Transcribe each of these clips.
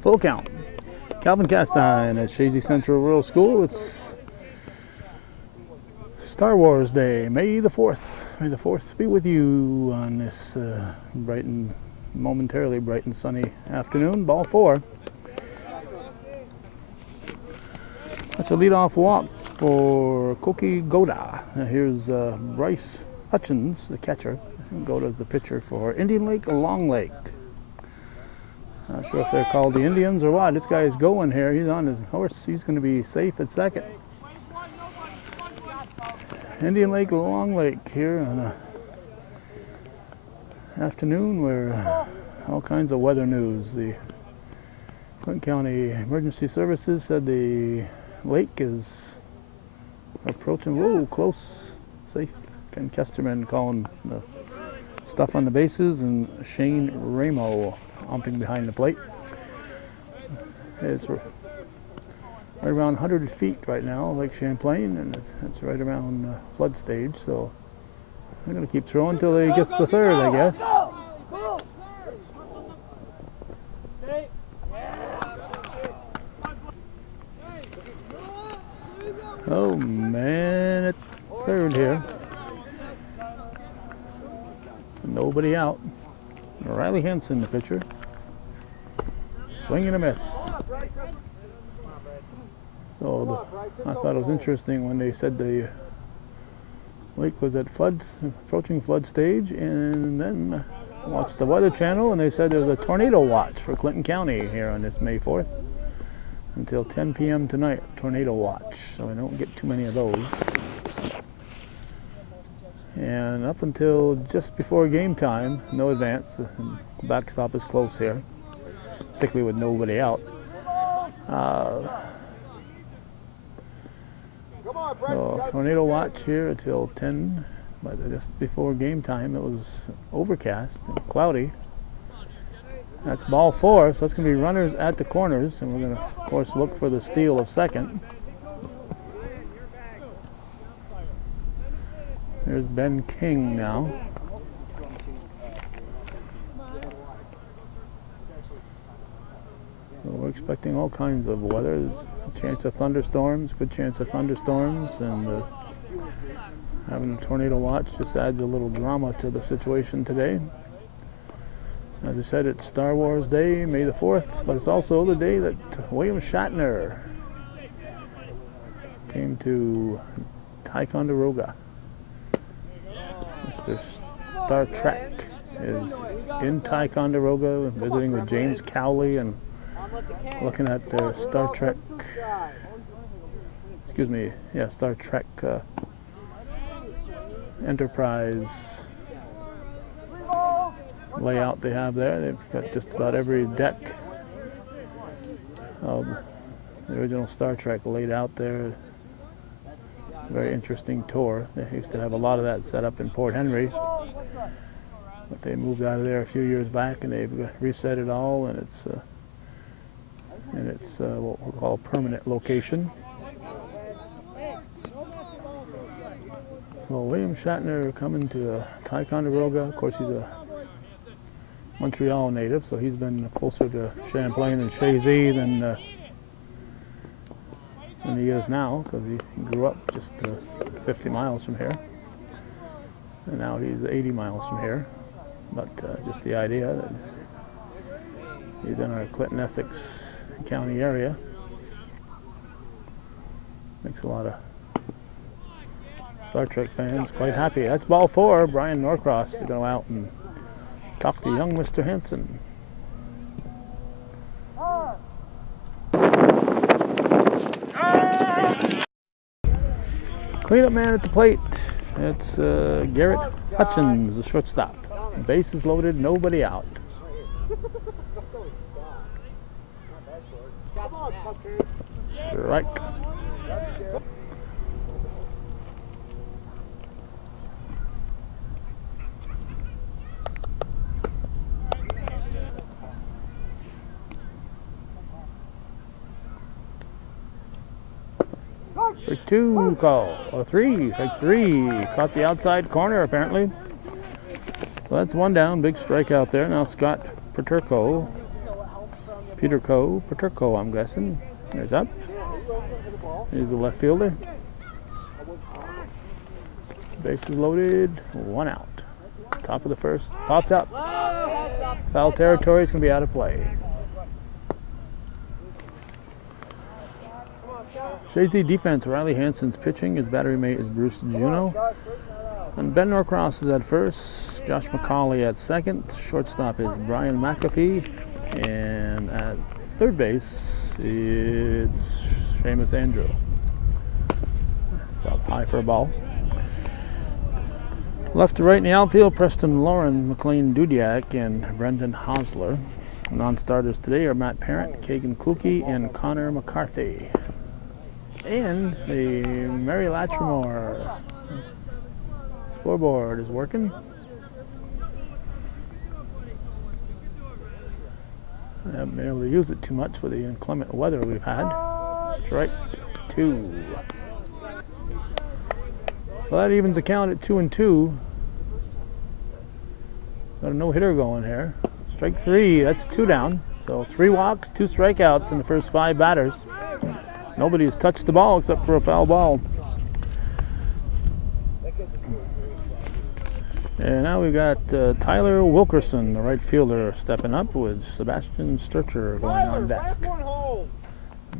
Full count. Calvin Castine at Chazy Central Rural School. It's Star Wars Day, May the 4th. May the 4th be with you on this bright and momentarily bright and sunny afternoon. Ball 4. That's a leadoff walk for Koki Goda. Here's Bryce Hutchins, the catcher. Goda's the pitcher for Indian Lake, Long Lake. Not sure if they're called the Indians or what. This guy's going here. He's on his horse. He's going to be safe at second. Indian Lake, Long Lake here on an afternoon where all kinds of weather news. The Clinton County Emergency Services said the lake is approaching, whoa, close, safe. Ken Kesterman calling the stuff on the bases, and Shane Ramo umping behind the plate. It's right around 100 feet right now, Lake Champlain, and it's right around flood stage, so they're going to keep throwing until he gets to third, I guess. Oh man, at third here. Nobody out. Riley Henson, the pitcher. Swing and a miss. So I thought it was interesting when they said the lake was at approaching flood stage, and then watched the Weather Channel and they said there was a tornado watch for Clinton County here on this May 4th until 10 p.m. tonight. Tornado watch, so I don't get too many of those. And up until just before game time, no advance. The backstop is close here, particularly with nobody out. So tornado watch here until 10, but just before game time it was overcast and cloudy. That's ball 4, so it's going to be runners at the corners, and we're going to, of course, look for the steal of second. There's Ben King now. So we're expecting all kinds of weather. There's a chance of thunderstorms, good chance of thunderstorms, and having a tornado watch just adds a little drama to the situation today. As I said, it's Star Wars Day, May the 4th, but it's also the day that William Shatner came to Ticonderoga. Mr. Star Trek is in Ticonderoga, visiting with James Cowley and looking at their Star Trek, Star Trek Enterprise layout they have there. They've got just about every deck of the original Star Trek laid out there. It's a very interesting tour. They used to have a lot of that set up in Port Henry, but they moved out of there a few years back and they've reset it all, and it's what we'll call a permanent location. So William Shatner coming to Ticonderoga. Of course, he's a Montreal native, so he's been closer to Champlain and Chazy than he is now, because he grew up just 50 miles from here, and now he's 80 miles from here. But just the idea that he's in our Clinton, Essex County area makes a lot of Star Trek fans quite happy. That's ball 4. Brian Norcross to go out and talk to young Mr. Henson. Cleanup man at the plate. It's Garrett Hutchins, the shortstop. Base is loaded, nobody out. Strike. Strike two call, or three, strike three. Caught the outside corner apparently. So that's one down, big strikeout there. Now Scott Peterko, I'm guessing, is up. He's the left fielder. Bases loaded, one out. Top of the first, pops up. Foul territory, is going to be out of play. Chazy defense, Riley Hansen's pitching. His battery mate is Bruce Juno. And Ben Norcross is at first. Josh McCauley at second. Shortstop is Brian McAfee. And at third base, it's Seamus Andrew. It's up high for a ball. Left to right in the outfield, Preston Lauren, McLean Dudiak, and Brendan Hosler. Non-starters today are Matt Parent, Kagan Kluke, and Connor McCarthy. And the Mary Latrimore scoreboard is working. I haven't been able to use it too much with the inclement weather we've had. Strike two. So that evens the count at 2-2. Got a no-hitter going here. Strike three, that's two down. So 3 walks, 2 strikeouts in the first 5 batters. Nobody's touched the ball except for a foul ball. And now we've got Tyler Wilkerson, the right fielder, stepping up with Sebastian Sturcher going on deck.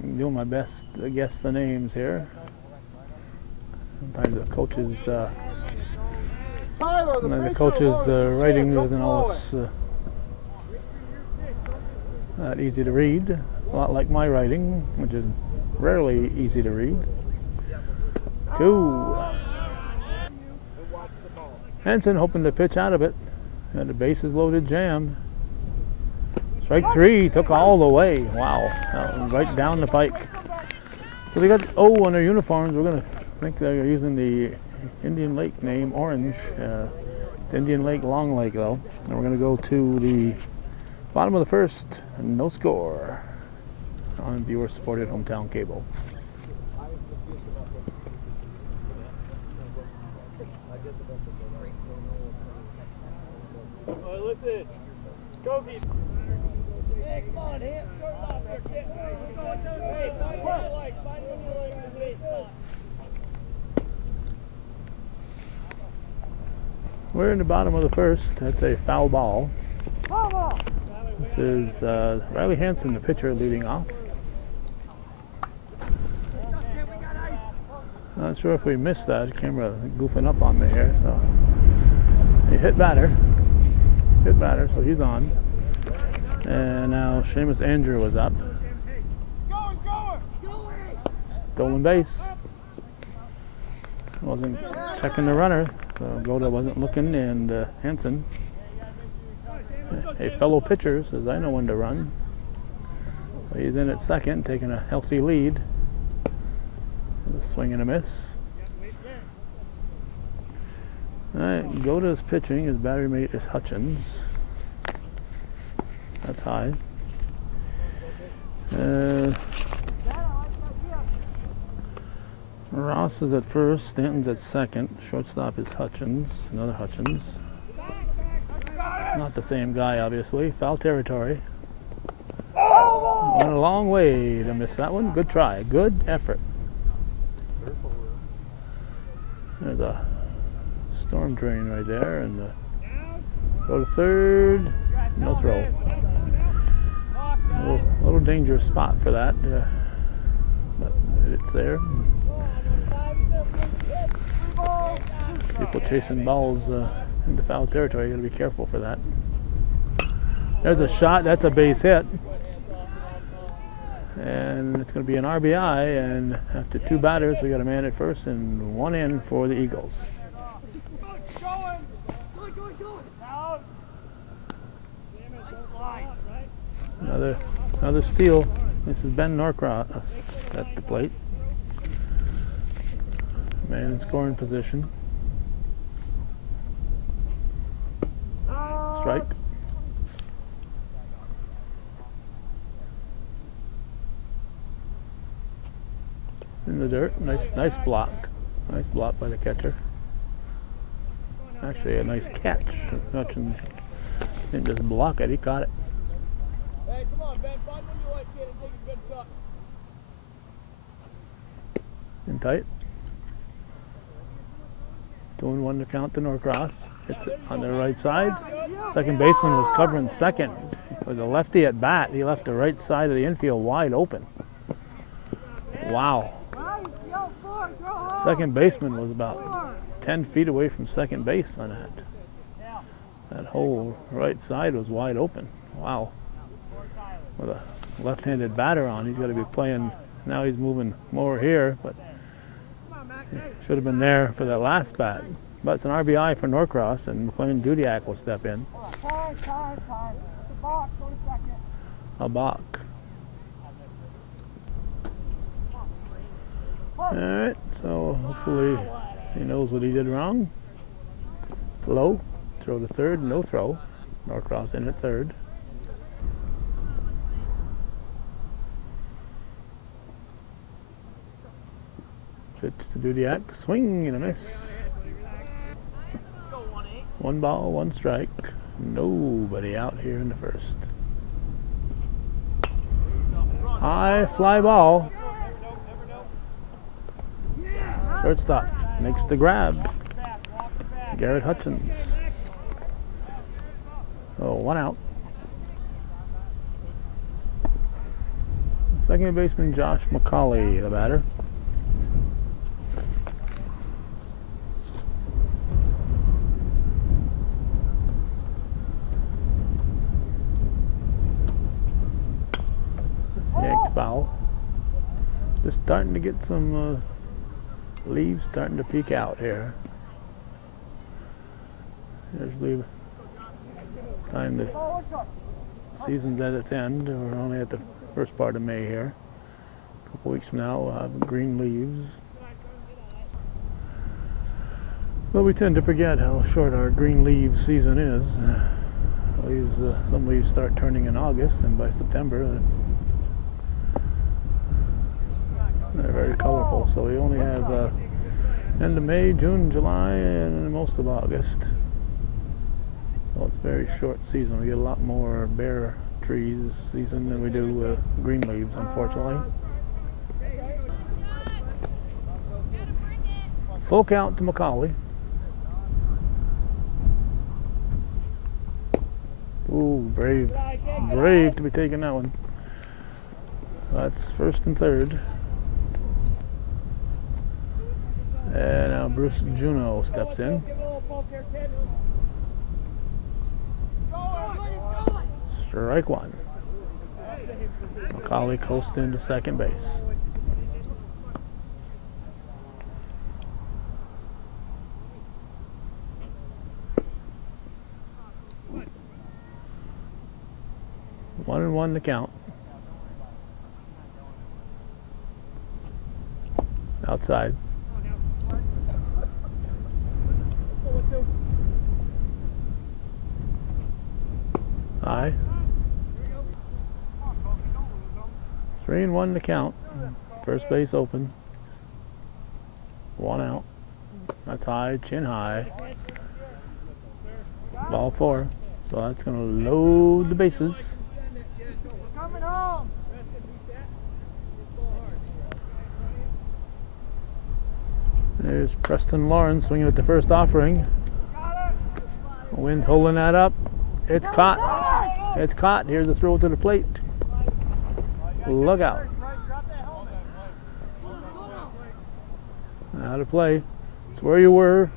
I'm doing my best to guess the names here. Sometimes the coach's writing isn't always that easy to read. A lot like my writing, which is rarely easy to read. 2. Henson hoping to pitch out of it. Had a bases loaded jam. Strike 3, took all the way. Wow, right down the pike. So they got O on their uniforms. We're going to think they're using the Indian Lake name, Orange. It's Indian Lake, Long Lake though. And we're going to go to the bottom of the first, and no score on viewer-supported hometown cable. Listen, go keep. Hey, come on, hit. Short off there, kid. Hey, find what you like. Find what you like. Wait, We're in the bottom of the first. That's a foul ball. This is Riley Hansen, the pitcher, leading off. Not sure if we missed that. The camera goofing up on me here. So he hit batter, so he's on. And now Seamus Andrew is up. Stolen base. Wasn't checking the runner, so Goda wasn't looking, and Hansen, a fellow pitcher, says I know when to run. So he's in at second, taking a healthy lead. A swing and a miss. All right, Goda's pitching. His battery mate is Hutchins. That's high. Ross is at first, Stanton's at second, shortstop is Hutchins, another Hutchins. Not the same guy, obviously. Foul territory. Went a long way to miss that one. Good try, good effort. There's a storm drain right there, and go to third, no throw. A little dangerous spot for that, but it's there. People chasing balls into foul territory, you got to be careful for that. There's a shot, that's a base hit. And it's going to be an RBI, and after 2 batters, we got a man at first and 1 in for the Eagles. Another steal. This is Ben Norcross at the plate. Man in scoring position. Strike. in the dirt. Nice block. Nice block by the catcher. Actually, a nice catch. Hutchins didn't just block it, he caught it. Hey, come on, Ben. Find when you like, kid, and take a good cut. In tight. 2-1 to count to Norcross. Hits it on the right side. Second baseman was covering second. With a lefty at bat, he left the right side of the infield wide open. Wow. Second baseman was about 10 feet away from second base on that. That whole right side was wide open. Wow. With a left-handed batter on, he's got to be playing. Now he's moving more here, but should have been there for that last bat. But it's an RBI for Norcross, and McLean Dudiak will step in. A balk. Alright, so hopefully he knows what he did wrong. It's low. Throw to third, no throw. Norcross in at third. Pitch to Dudiak. Swing and a miss. 1 ball, 1 strike. Nobody out here in the first. High fly ball. Shortstop makes the grab. Garrett Hutchins. Oh, 1 out. Second baseman Josh McCauley, the batter. Yanked foul. Just starting to get some leaves starting to peek out here. Usually time the season's at its end. We're only at the first part of May here. A couple weeks from now we'll have green leaves. But we tend to forget how short our green leaves season is. Some leaves start turning in August, and by September they're very colorful. So we only have end of May, June, July, and most of August. Well, it's a very short season. We get a lot more bare trees season than we do green leaves, unfortunately. Full count to McCauley. Ooh, brave to be taking that one. That's first and third. And now Bruce Juno steps in. Strike 1. McCauley coasts into second base. One and 1 to count. Outside. High. 3 and 1 to count. First base open. 1 out. That's high, chin high. Ball 4. So that's going to load the bases. There's Preston Lawrence swinging at the first offering. Wind holding that up. It's caught. It's caught. Here's a throw to the plate. Look out. Out of play. It's where you were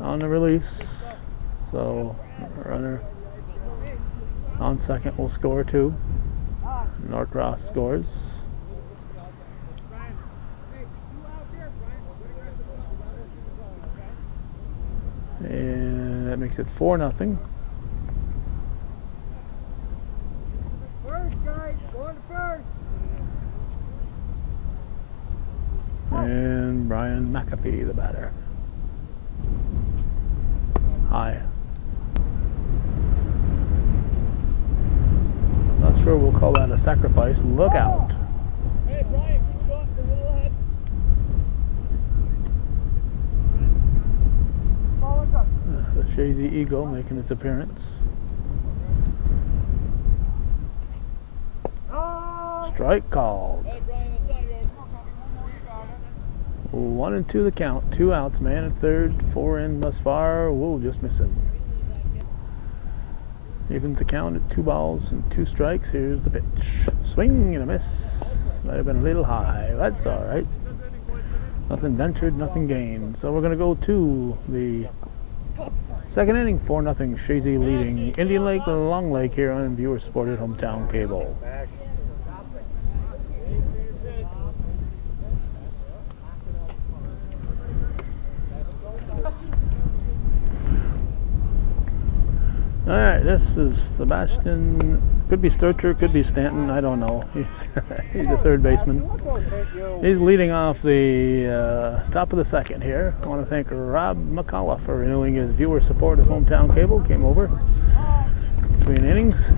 on the release. So, runner on second will score 2. Norcross scores. And that makes it 4-0. And Brian McAfee, the batter. High. Not sure we'll call that a sacrifice. Look out. Hey, Brian. The Chazy Eagle making its appearance. Strike called. 1 and 2 the count. 2 outs, man at third, 4 in thus far. Whoa, just missing. Evens the count at 2 balls and 2 strikes. Here's the pitch. Swing and a miss. Might have been a little high. That's all right. Nothing ventured, nothing gained. So we're going to go to the second inning. 4-0 Chazy leading Indian Lake Long Lake here on viewer-supported hometown cable. All right, this is Sebastian. Could be Sturcher, could be Stanton. I don't know. He's a third baseman. He's leading off the top of the second here. I want to thank Rob McCullough for renewing his viewer support of hometown cable. Came over between innings.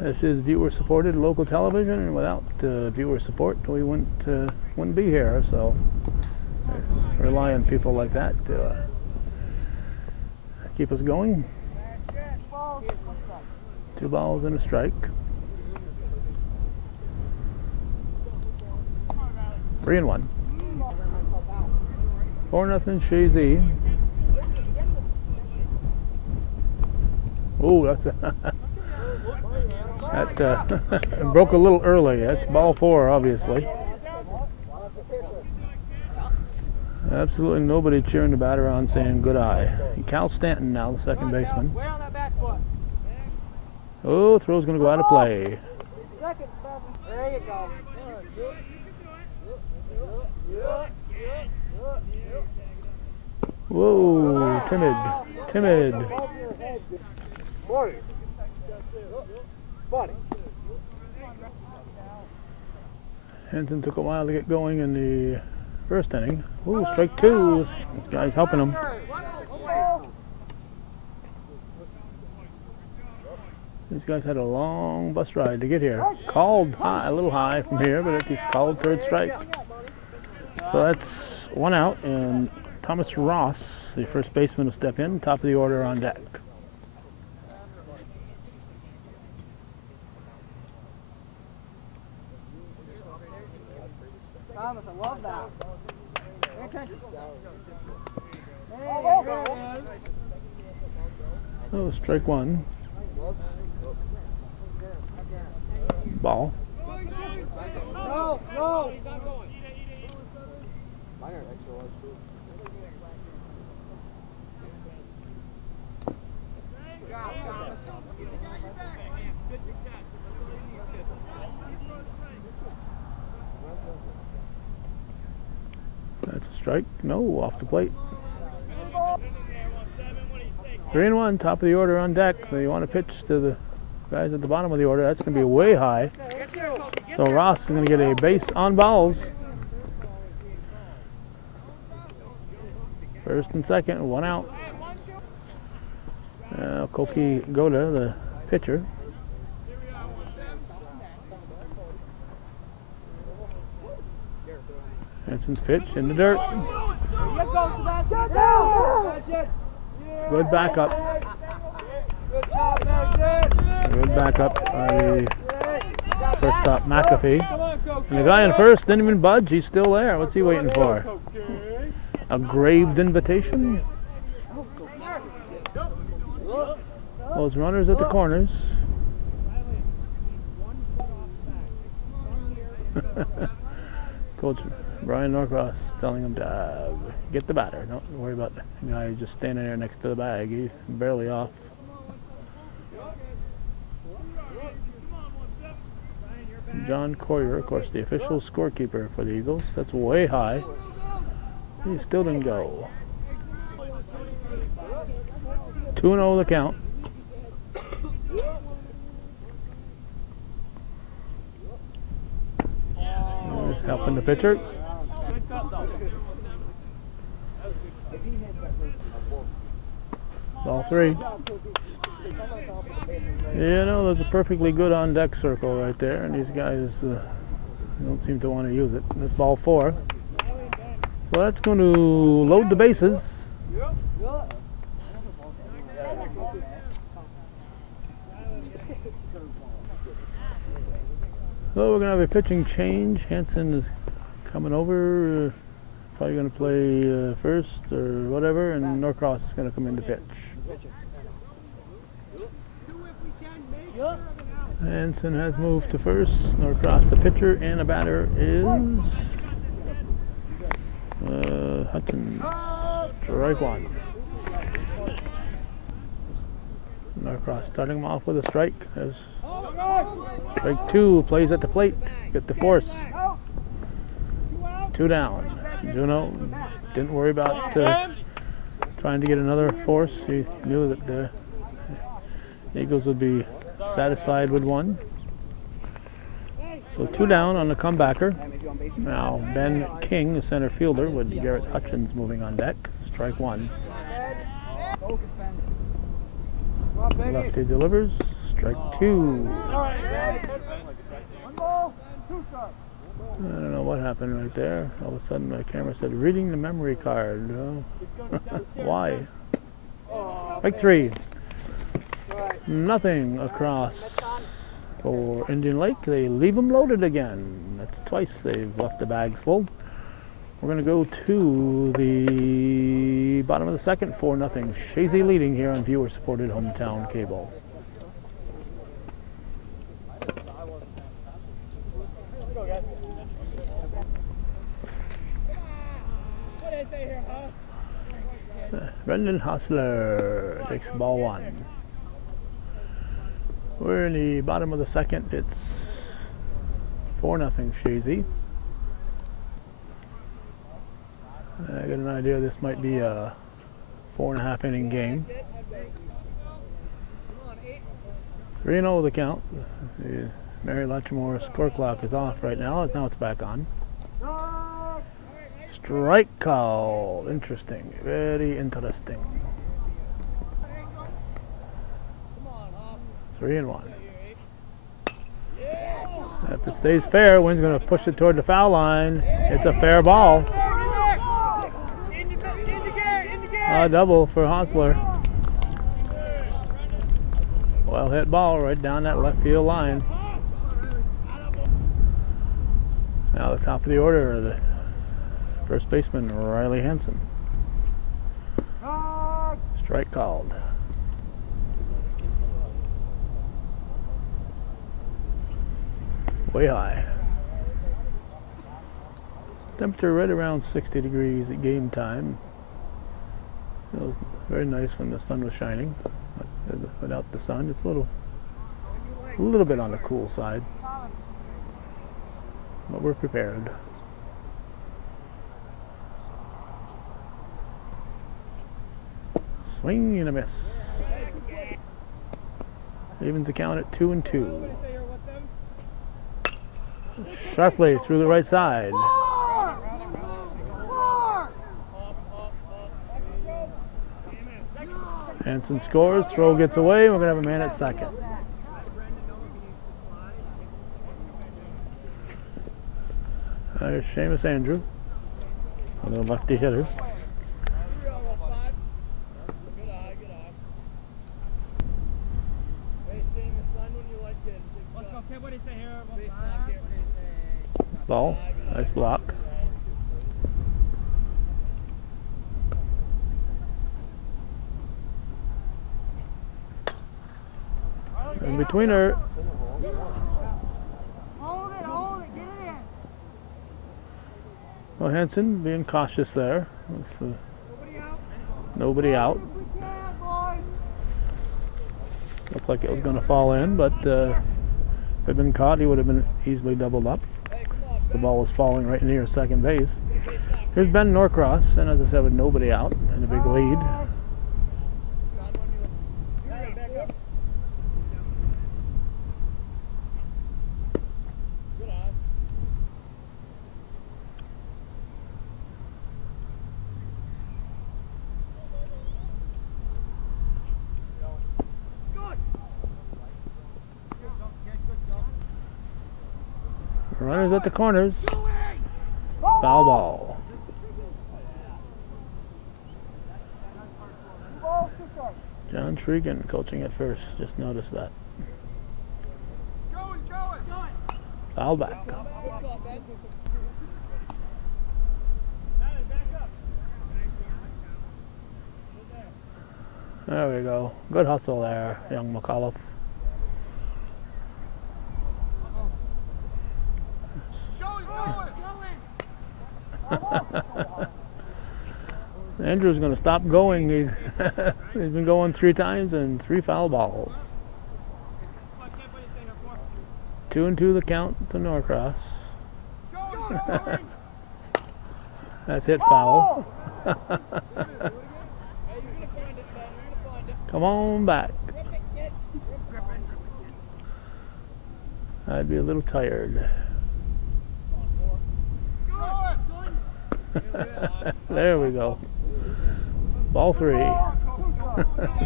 This is viewer supported local television, and without viewer support, we wouldn't be here. So I rely on people like that to keep us going. 2 balls and a strike. 3-1. 4-0 Chazy. Oh, that's that broke a little early. That's ball 4, obviously. Absolutely nobody cheering the batter on, saying good eye. Cal Stanton now, the second baseman. Oh, throw's going to go out of play. There you go. Whoa, timid. Henson took a while to get going in the first inning. Ooh, strike 2. This guy's helping him. These guys had a long bus ride to get here. Called high, a little high from here, but it's called third strike. So that's 1 out, and Thomas Ross, the first baseman, will step in. Top of the order on deck. Thomas, I love that. Oh, strike 1. Ball. No. That's a strike. No, off the plate. 3-1, top of the order on deck. So you want to pitch to the guys at the bottom of the order. That's going to be way high. So Ross is going to get a base on balls. First and second, 1 out. Koki Goda, the pitcher. Henson's pitch in the dirt. Good backup. Good backup by the shortstop McAfee. And the guy in first didn't even budge. He's still there. What's he waiting for? A graved invitation? Those runners at the corners. Coach Brian Norcross telling him to get the batter. Don't worry about the guy just standing there next to the bag. He's barely off. John Coyer, of course, the official scorekeeper for the Eagles. That's way high. He still didn't go. 2-0 the count. Helping the pitcher. Ball 3. You know, there's a perfectly good on-deck circle right there, and these guys don't seem to want to use it. That's ball 4. Well, that's going to load the bases. So we're going to have a pitching change. Hanson is coming over. Probably going to play first or whatever, and Norcross is going to come in to pitch. Hanson has moved to first. Norcross the pitcher, and the batter is Hutchins. Strike one. Norcross starting him off with a strike. As strike two, plays at the plate. Get the force. 2 down. Juno didn't worry about trying to get another force. He knew that the Eagles would be satisfied with 1. So 2 down on the comebacker. Now Ben King, the center fielder, with Garrett Hutchins moving on deck. Strike 1. Lefty delivers. Strike 2. I don't know what happened right there. All of a sudden my camera said reading the memory card. Why? Strike 3. Nothing across for Indian Lake. They leave them loaded again. That's twice they've left the bags full. We're going to go to the bottom of the second, 4-0. Chazy leading here on viewer-supported hometown cable. Brendan Hostler takes ball 1. We're in the bottom of the second. It's 4-0 Chazy. I got an idea this might be a 4.5 inning game. 3-0 the count. The Mary Latrimore score clock is off right now. Now it's back on. Strike call. Interesting. Very interesting. 3-1. If it stays fair, Wynn's going to push it toward the foul line. It's a fair ball. A double for Hostler. Well hit ball right down that left field line. Now the top of the order, the first baseman Riley Hanson. Strike called. Way high. Temperature right around 60 degrees at game time. It was very nice when the sun was shining. Without the sun, it's a little bit on the cool side. But we're prepared. Swing and a miss. Evens the count at 2-2. Sharply through the right side. Hanson scores, throw gets away, we're going to have a man at second. There's Seamus Andrew, another lefty hitter. Ball, nice block. In between her. Hold it, get it in. Well, Hanson being cautious there with nobody out. Looked like it was going to fall in, but if it had been caught, he would have been easily doubled up. The ball was falling right near second base. Here's Ben Norcross, and as I said, with nobody out and a big lead. Runners at the corners. Foul ball. John Shregan coaching at first. Just noticed that. Foul back. There we go. Good hustle there, young McAuliffe. Andrew's going to stop going. He's been going 3 times and 3 foul balls. 2-2 the count to Norcross. That's hit foul. Come on back. I'd be a little tired. There we go. Ball 3.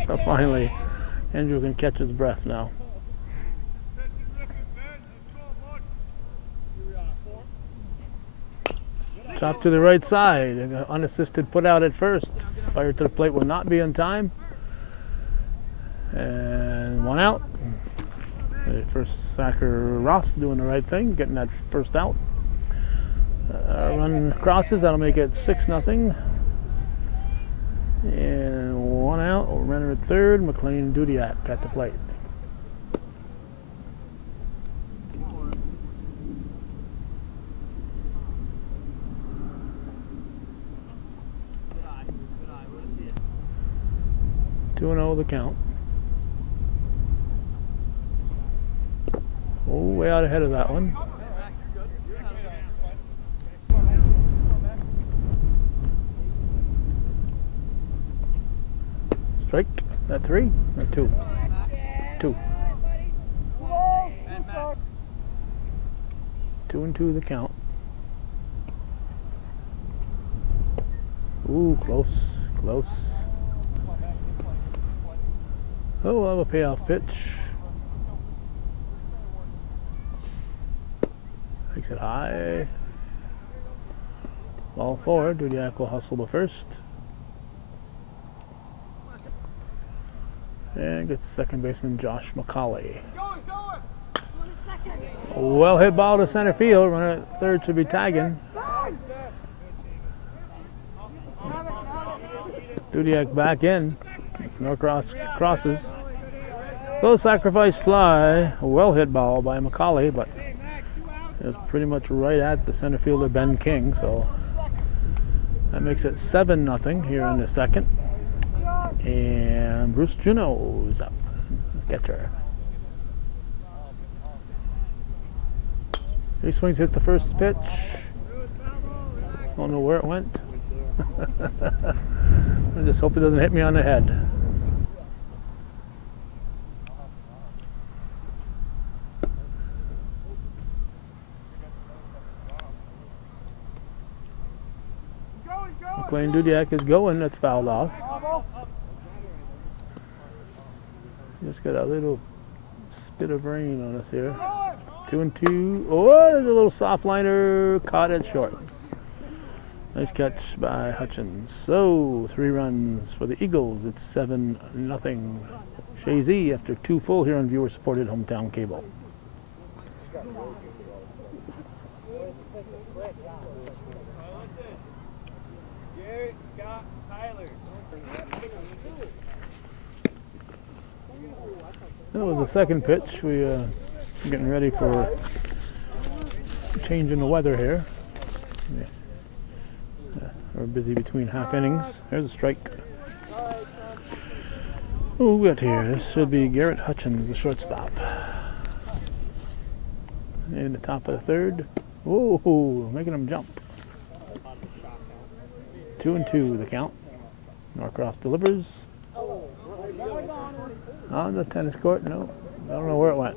So finally, Andrew can catch his breath now. Chop to the right side. Unassisted put out at first. Fire to the plate will not be in time. And 1 out. The first sacker Ross doing the right thing, getting that first out. Run crosses, that'll make it 6-0. And 1 out. Runner at third. McLean Dudiak at the plate. Two and 0 the count. Oh, way out ahead of that one. Strike at 3 or 2? 2. 2-2 the count. Ooh, close, close. Oh, we'll have a payoff pitch. Makes it high. Ball 4. Dudiak will hustle the first. And gets second baseman Josh McCauley. Well hit ball to center field. Runner at third should be tagging. Dudiak back in. Norcross crosses. Little sacrifice fly. A well hit ball by McCauley, but it's pretty much right at the center fielder Ben King. So that makes it 7-0 here in the second. And Bruce Juneau's up, catcher. He swings, hits the first pitch. Don't know where it went. I just hope it doesn't hit me on the head. McLean Dudiak is going, that's fouled off. Just got a little spit of rain on us here. 2-2. Oh, there's a little soft liner caught it short. Nice catch by Hutchins. So 3 runs for the Eagles. It's 7-0. Chazy after 2 full here on viewer supported hometown cable. That was the second pitch. We're getting ready for changing the weather here. We're busy between half innings. There's a strike. Who we got here? This should be Garrett Hutchins, the shortstop. In the top of the third. Whoa, making him jump. 2-2 the count. Norcross delivers. On the tennis court, no. I don't know where it went.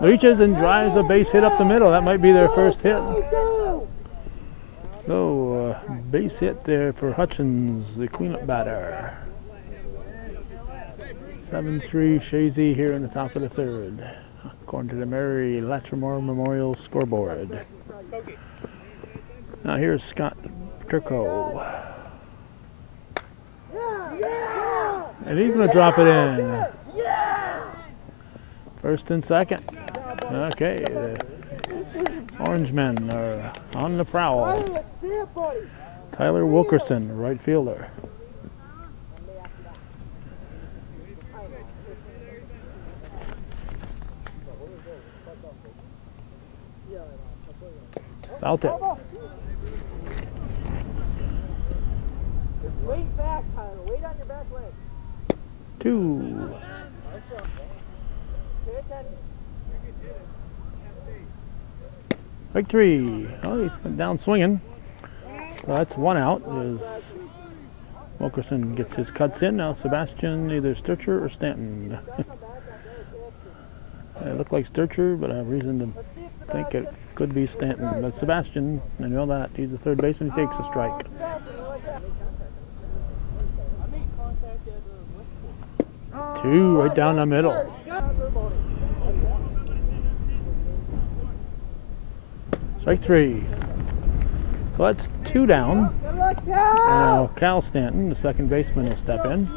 Reaches and drives a base hit up the middle. That might be their first hit. So, base hit there for Hutchins, the cleanup batter. 7-3 Chazy here in the top of the third, according to the Mary Latrimore Memorial scoreboard. Now here's Scott Turco. And he's going to drop it in. First and second. Okay, the Orange men are on the prowl. Tyler Wilkerson, right fielder. Foul tip. Weight back, Tyler. Weight on your back leg. 2. Pay attention. Strike 3. Oh, he went down swinging. So that's 1 out as Wilkerson gets his cuts in. Now Sebastian, either Sturcher or Stanton. It looked like Sturcher, but I have reason to think it could be Stanton. But Sebastian, I know that. He's the third baseman. He takes a strike. 2 right down the middle. Strike 3. So that's 2 down. Now Cal Stanton, the second baseman, will step in.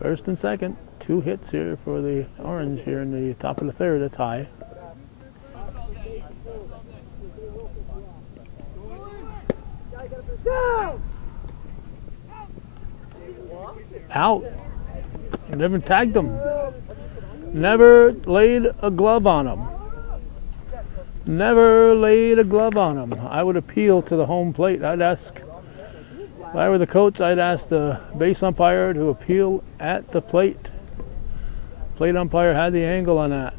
First and second, 2 hits here for the Orange here in the top of the third. That's high. Out. Never tagged him. Never laid a glove on him. Never laid a glove on him. I would appeal to the home plate. I'd ask, if I were the coach, I'd ask the base umpire to appeal at the plate. Plate umpire had the angle on that.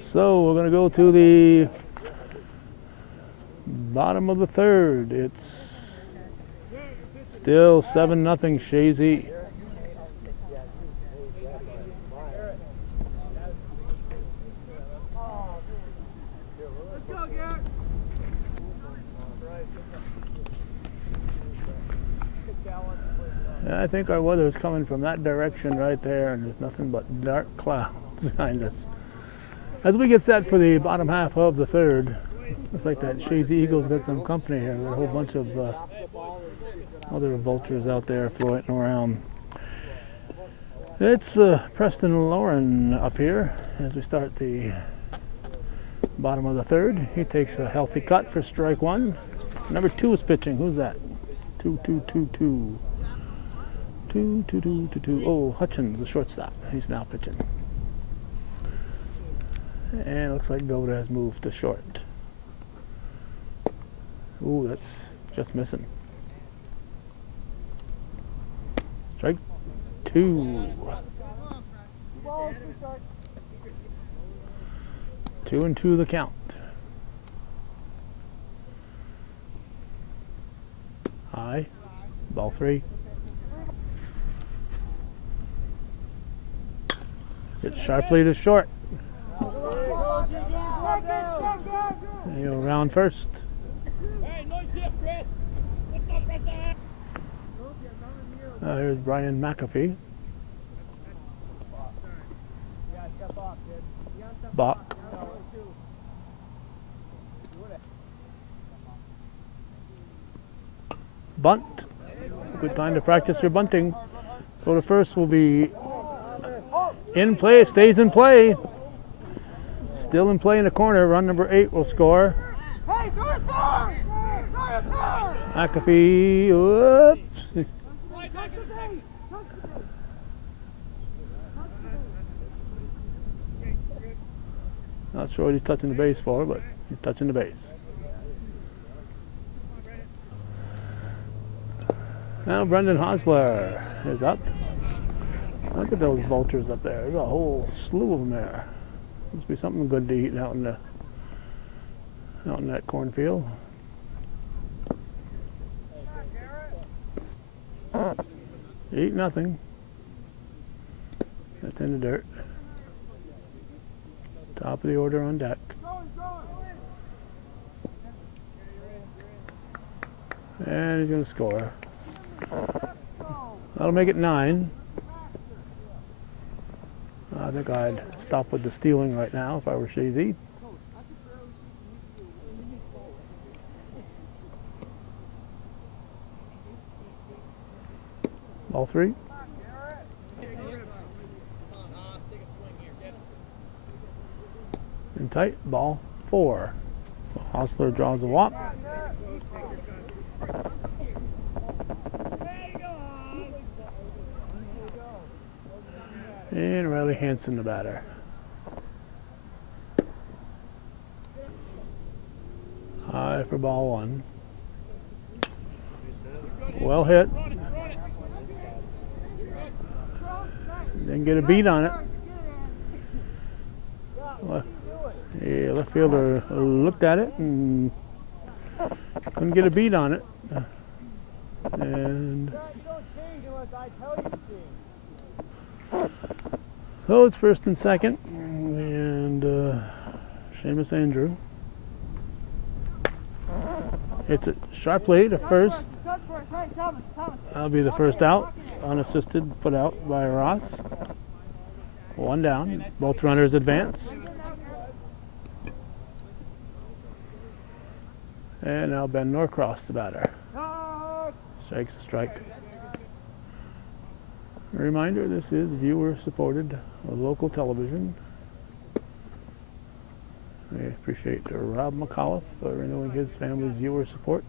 So we're going to go to the bottom of the third. It's still 7-0 Chazy. I think our weather is coming from that direction right there, and there's nothing but dark clouds behind us. As we get set for the bottom half of the third, looks like that Chazy Eagles got some company here. There's a whole bunch of other vultures out there floating around. It's Preston Lauren up here as we start the bottom of the third. He takes a healthy cut for strike 1. Number 2 is pitching. Who's that? 2-2-2-2. 2-2-2-2-2. Oh, Hutchins, the shortstop. He's now pitching. And it looks like Goda has moved to short. Ooh, that's just missing. Strike 2. 2-2 the count. High. Ball 3. Gets sharply to short. And he'll round first. Here's Brian McAfee. Bach. Bunt. Good time to practice your bunting. Go to first will be in play, stays in play. Still in play in the corner. Run number 8 will score. McAfee, whoops. Not sure what he's touching the base for, but he's touching the base. Now Brendan Hosler is up. Look at those vultures up there. There's a whole slew of them there. Must be something good to eat out in that cornfield. Eat nothing. That's in the dirt. Top of the order on deck. And he's going to score. That'll make it 9. I think I'd stop with the stealing right now if I were Chazy. Ball 3. And tight, ball 4. Hostler draws a walk. And Riley Hansen, the batter. High for ball 1. Well hit. Didn't get a beat on it. Yeah, left fielder looked at it and couldn't get a beat on it. And so it's first and second, and Seamus Andrew hits it sharply to first. That'll be the first out, unassisted, put out by Ross. 1 down, both runners advance. And now Ben Norcross, the batter. Strikes a strike. A reminder, this is viewer-supported local television. We appreciate Rob McAuliffe for renewing his family's viewer support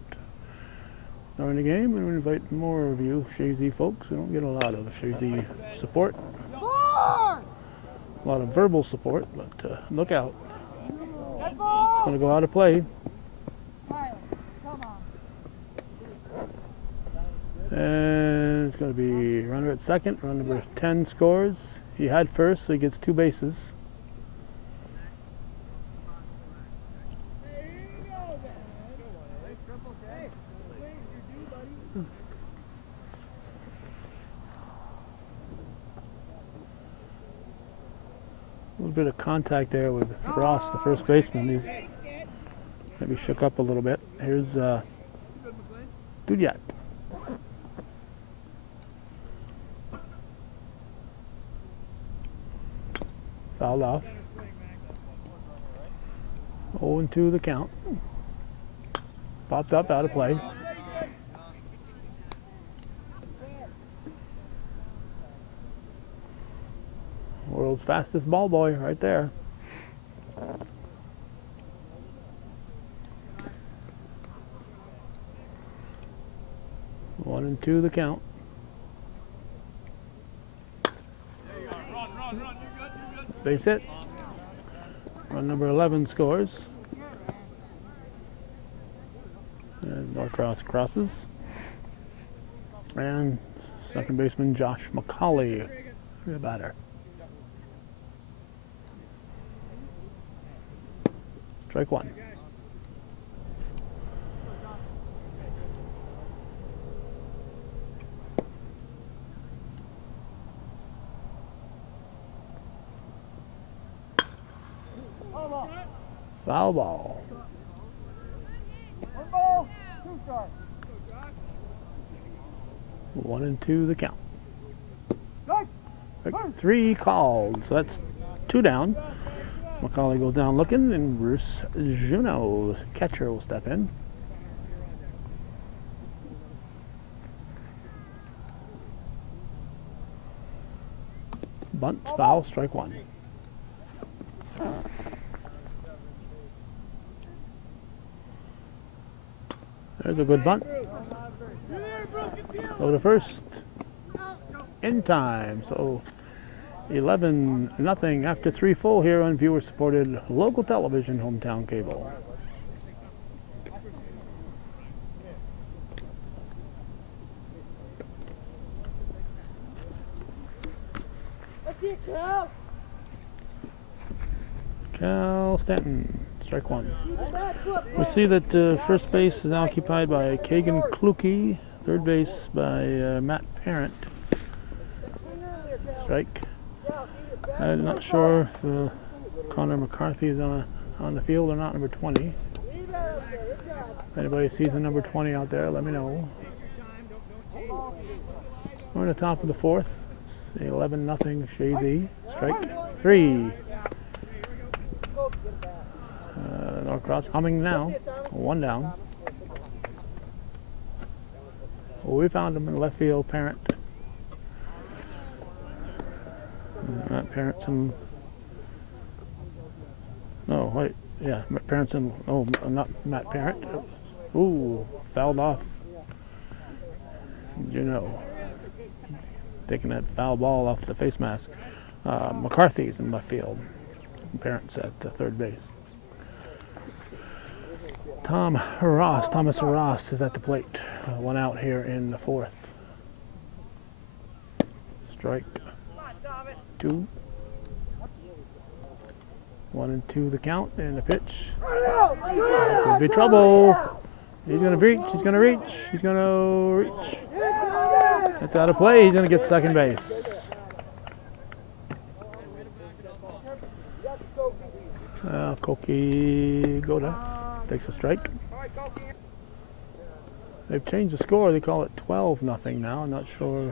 during the game, and we invite more of you Chazy folks. We don't get a lot of Chazy support. A lot of verbal support, but look out. It's going to go out of play. And it's going to be runner at second. Run number 10 scores. He had first, so he gets 2 bases. A little bit of contact there with Ross, the first baseman. He's maybe shook up a little bit. Here's Dudyat. Fouled off. 0-2 the count. Popped up out of play. World's fastest ball boy right there. One and 2 the count. Base hit. Run number 11 scores. And Norcross crosses. And second baseman Josh McCauley, the batter. Strike 1. Foul ball. 1 ball, 2 strikes. 1 and 2 the count. 3 calls. So that's 2 down. McCauley goes down looking, and Bruce Juno, the catcher, will step in. Bunt, foul, strike 1. There's a good bunt. Go to first. In time. So 11-0 after 3 full here on viewer-supported local television, Hometown Cable. Cal Stanton, strike 1. We see that first base is now occupied by Kagan Kluke, third base by Matt Parent. Strike. I'm not sure if Connor McCarthy is on the field or not, number 20. If anybody sees a number 20 out there, let me know. We're in the top of the fourth. 11-0 Chazy. Strike 3. Norcross humming now. 1 down. Well, we found him in left field, Parent. Matt Parentson. No, wait. Yeah, Matt Parentson. Oh, not Matt Parent. Ooh, fouled off. You know, taking that foul ball off the face mask. McCarthy's in left field. Parents at third base. Thomas Ross is at the plate. 1 out here in the fourth. Strike 2. 1-2 the count, and the pitch. Could be trouble. He's gonna reach. He's gonna reach. He's gonna reach. It's out of play. He's gonna get second base. Koki Goda takes a strike. They've changed the score. They call it 12-0 now. I'm not sure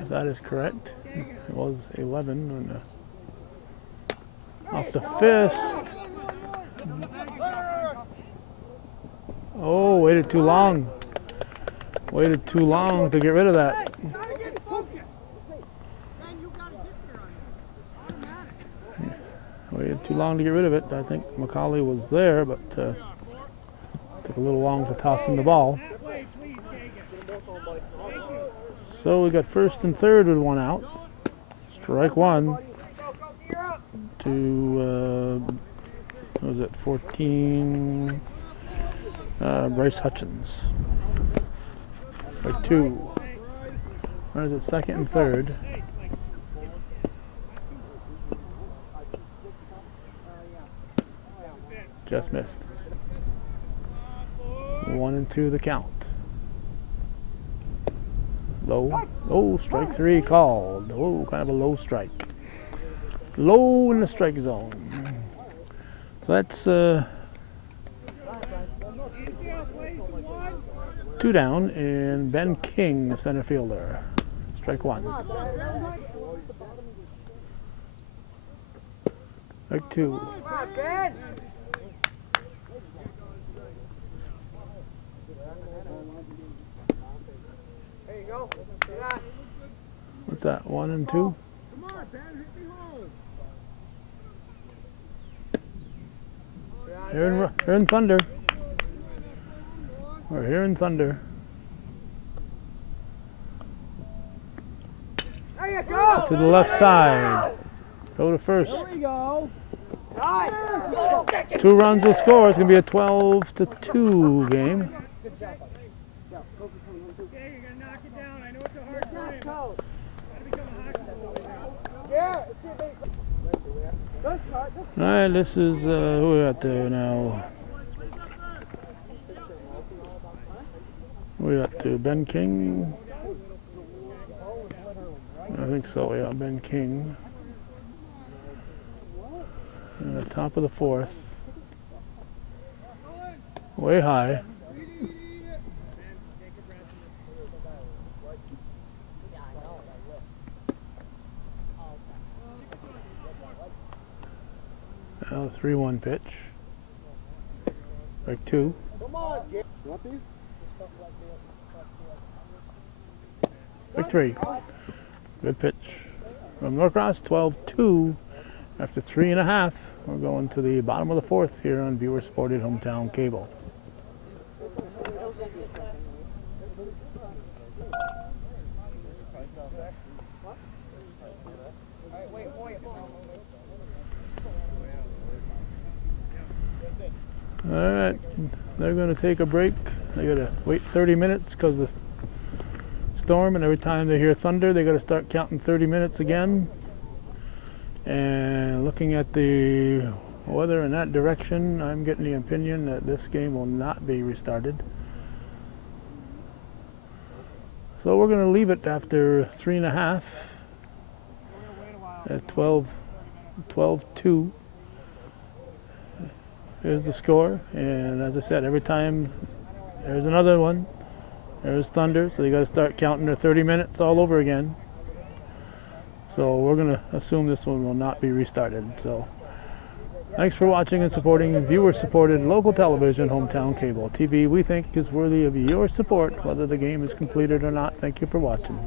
if that is correct. It was 11 when off the fist. Oh, waited too long. Waited too long to get rid of that. Waited too long to get rid of it. I think Macaulay was there, but took a little long to toss him the ball. So we got first and third with 1 out. Strike 1 to, what was it, 14, Bryce Hutchins. Strike 2. Where is it, second and third? Just missed. 1-2 the count. Low. Oh, strike 3 called. Oh, kind of a low strike. Low in the strike zone. So that's 2 down, and Ben King, the center fielder. Strike 1. Strike 2. What's that? 1 and 2? Hearing thunder. We're hearing thunder. To the left side. Go to first. 2 runs will score. It's going to be a 12-2 game. All right, this is who we got there now. We got Ben King. I think so, yeah, Ben King. And the top of the fourth. Way high. Now the 3-1 pitch. Strike 2. Come on, you want these? Strike 3. Good pitch from Norcross. 12-2 after 3.5. We're going to the bottom of the fourth here on Viewer Supported Hometown Cable. All right, they're going to take a break. They got to wait 30 minutes because of the storm, and every time they hear thunder, they got to start counting 30 minutes again. And looking at the weather in that direction, I'm getting the opinion that this game will not be restarted. So we're going to leave it after 3.5 at 12-2. Here's the score, and as I said, every time there's another one, There's thunder, so they got to start counting their 30 minutes all over again. So we're going to assume this one will not be restarted. So thanks for watching and supporting viewer-supported local television, Hometown Cable TV. We think is worthy of your support, whether the game is completed or not. Thank you for watching.